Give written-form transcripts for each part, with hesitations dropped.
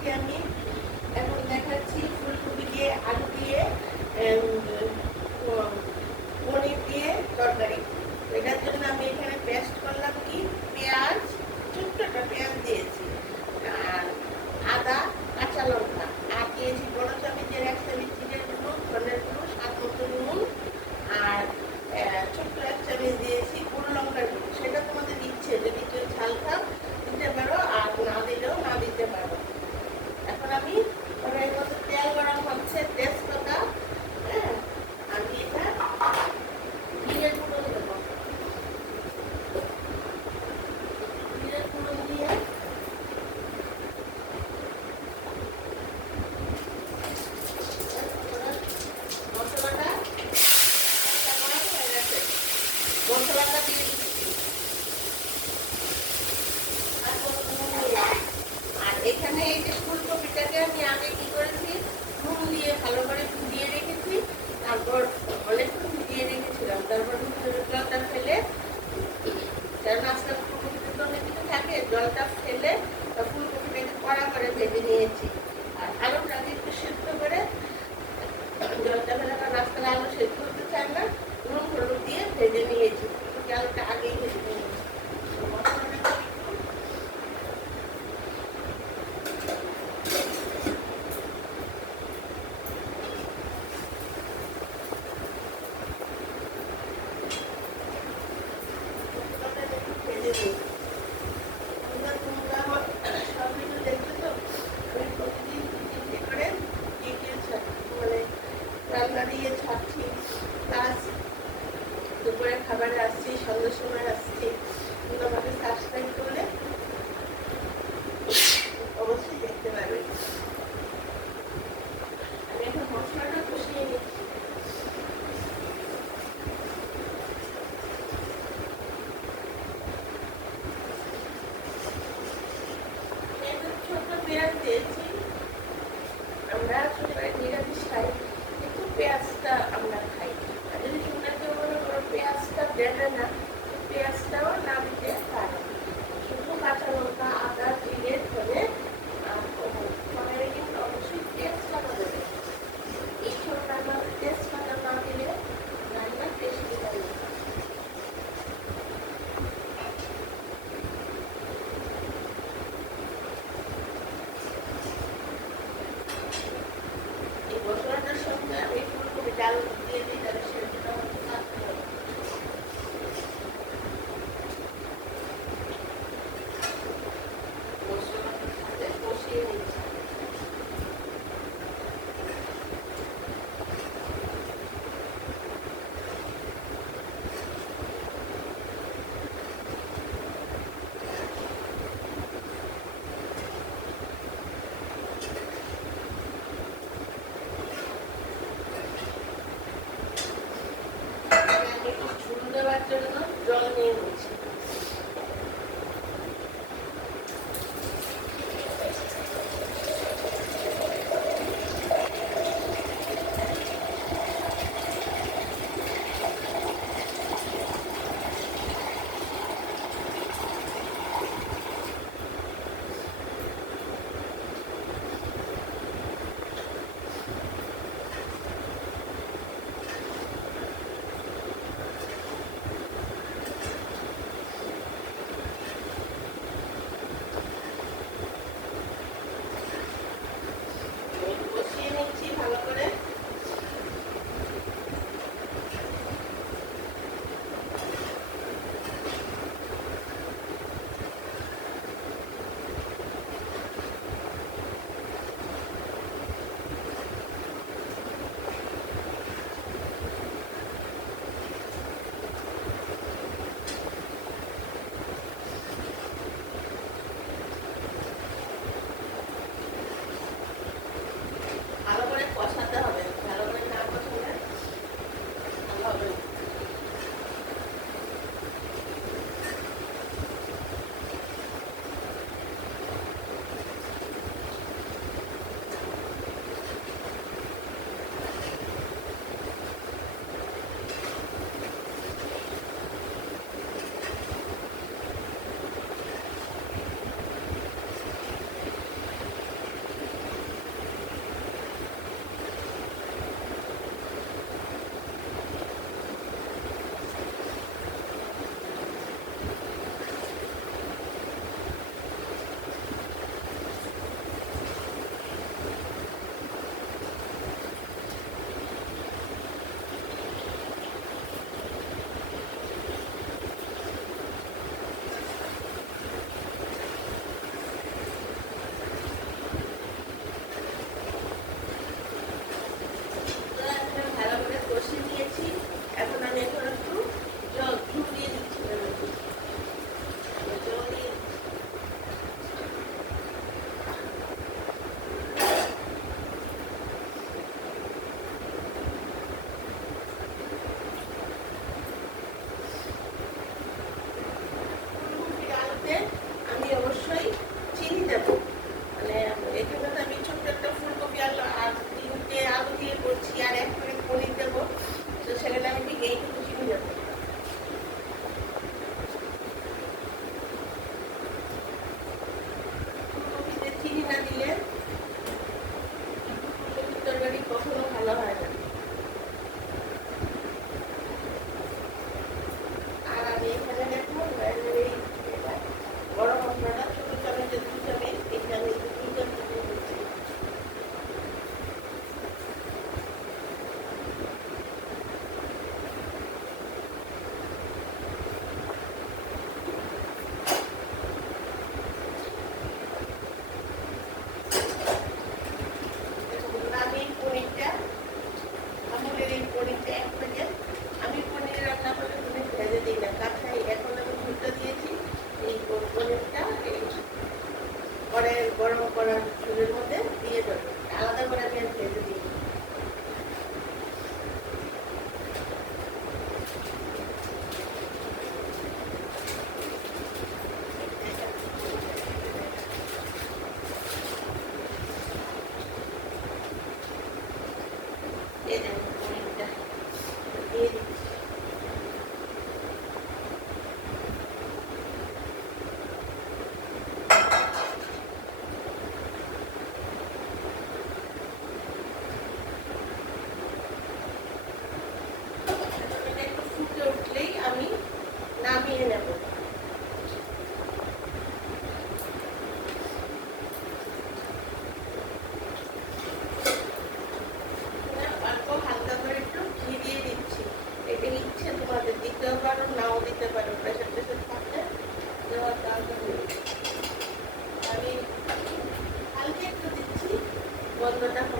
আপনাদেরকে আমি এখন দেখাচ্ছি ফুলকপি দিয়ে আলু দিয়ে পনির দিয়ে তরকারি। এটার জন্য আমি এখানে পেস্ট করলাম কি পেঁয়াজ, ছোট্ট একটা পেঁয়াজ দিয়েছি, আর আদা, কাঁচা লঙ্কা, আর দিয়েছি বড় চামচের 1 চামচ চিনের গুঁড়ো, ধনের গুঁড়ো, স্বাদ মতো নুন, আর ছোট্ট 1 চামচ দিয়েছি গুঁড়ো লঙ্কার গুঁড়ো। সেটা তোমাদের ইচ্ছে, যদি কেউ ঝাল খাও দিতে পারো, আর না দিলেও না দিতে পারো। এখন আমি কড়াইয়ের মধ্যে তেল গরম হচ্ছে, তেজপাতা, হ্যাঁ, আমি এটা জিরে গুঁড়ো দেবো। জিরে গুঁড়ো দিয়ে মশলাটা মশলাটা দিয়ে দিচ্ছি। আর এখানে এই যে ফুলকপিটাকে আমি আগে কি করেছি, নুন দিয়ে ভালো করে ভিজিয়ে রেখেছি, তারপর অনেকক্ষণ ভিজিয়ে রেখেছিলাম, তারপর জলটা ফেলে, কারণ আজকাল ফুলকপিতে তো অনেক কিছু থাকে, জলটা ফেলে ফুলকপিটাকে কড়া করে ভেজে নিয়েছি। আর আলুটাকে একটু সেদ্ধ করে জলটা ফেলে, কারণ আজকাল আলু সেদ্ধ করতে চায় না, নুন হলুদ দিয়ে ভেজে নিয়েছি। আলুটা আগেই ভেজে নিয়েছি। রান্না দিয়ে ছাড়ছি, প্লাস দুপুরে খাবারে আসছি, সন্ধ্যার সময় আসছি। আমাকে সাবস্ক্রাইব করলে অবশ্যই দেখতে পারবেন। আমি এখন মশলাটা কষিয়ে নিচ্ছি। ছোট পেঁয়াজ দিয়েছি, আমরা ছোটবেলায় নিরামিষ খাই, কিন্তু পেঁয়াজটা আমরা খাই। আর যদি তোমরা কেউ মনে করো পেঁয়াজটা দেবে না, পেঁয়াজটাও না দিতে পারো। শুধু কাঁচা লঙ্কা, আদা, জিরে, ধনে আর পনিরে কিন্তু অবশ্যই তেজপাতা দেবে। এই সব রান্নাতে তেজপাতা না দিলে রান্না টেস্টি হয় না। এই মশলাটার সঙ্গে আমি ফুলকপি ডাল দিয়ে দিই, তাহলে সেটা হচ্ছে থাকতে হবে। মশলাটার সাথে কষিয়ে নিচ্ছি। ঝুল দেওয়ার জন্য জল নিয়ে নিচ্ছি।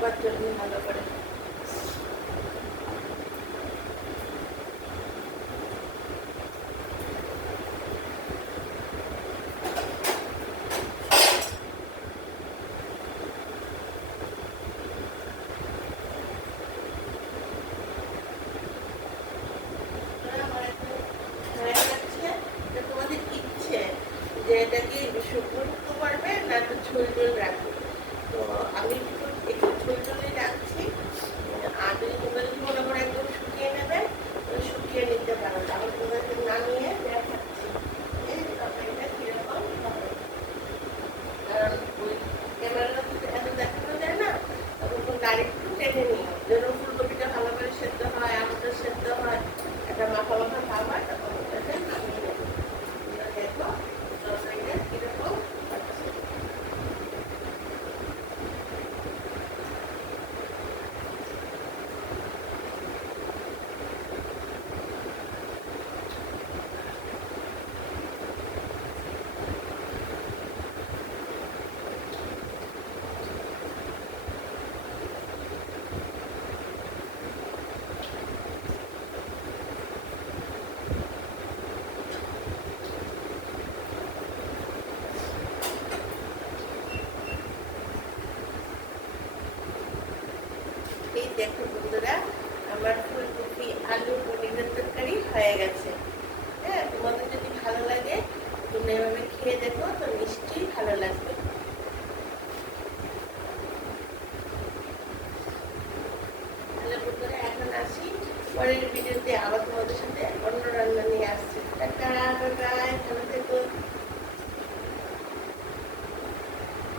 সবার জন্য ভালো করে। তোমাদের ইচ্ছে যে এটাকে শুকনো শুকনো করবে না একটু ঝোল ঝোল রাখবে। তো আমি একটু ঝোল ঝোলই রাখছি। আর যদি তোমরা যদি মনে করে একদম শুকিয়ে নেবে শুকিয়ে নিতে পারো। তাহলে তোমাদেরকে নামিয়ে দেখাচ্ছি তরকারিটা কিরকম হবে। কারণ ওই ক্যামেরাটা এত দেখানো যায় না, তখন গাড়ি একটু টেনে নিও যেন ফুলকপিটা ভালো করে সেদ্ধ হয়, আলুটা সেদ্ধ হয়, একটা মাখা মাখা ভাব হয়, তখন ওটাকে নামিয়ে নেবে। দেখো তরকারিটা কিরকম হচ্ছে। এই দেখো বন্ধুরা, আমার ফুলকপি আলু পনিরের তরকারি হয়ে গেছে। হ্যাঁ, তোমাদের যদি ভালো লাগে তোমরা এভাবে খেয়ে দেখো, তো নিশ্চয়ই ভালো লাগবে। তাহলে বন্ধুরা এখন আসি, পরের ভিডিওতে আবার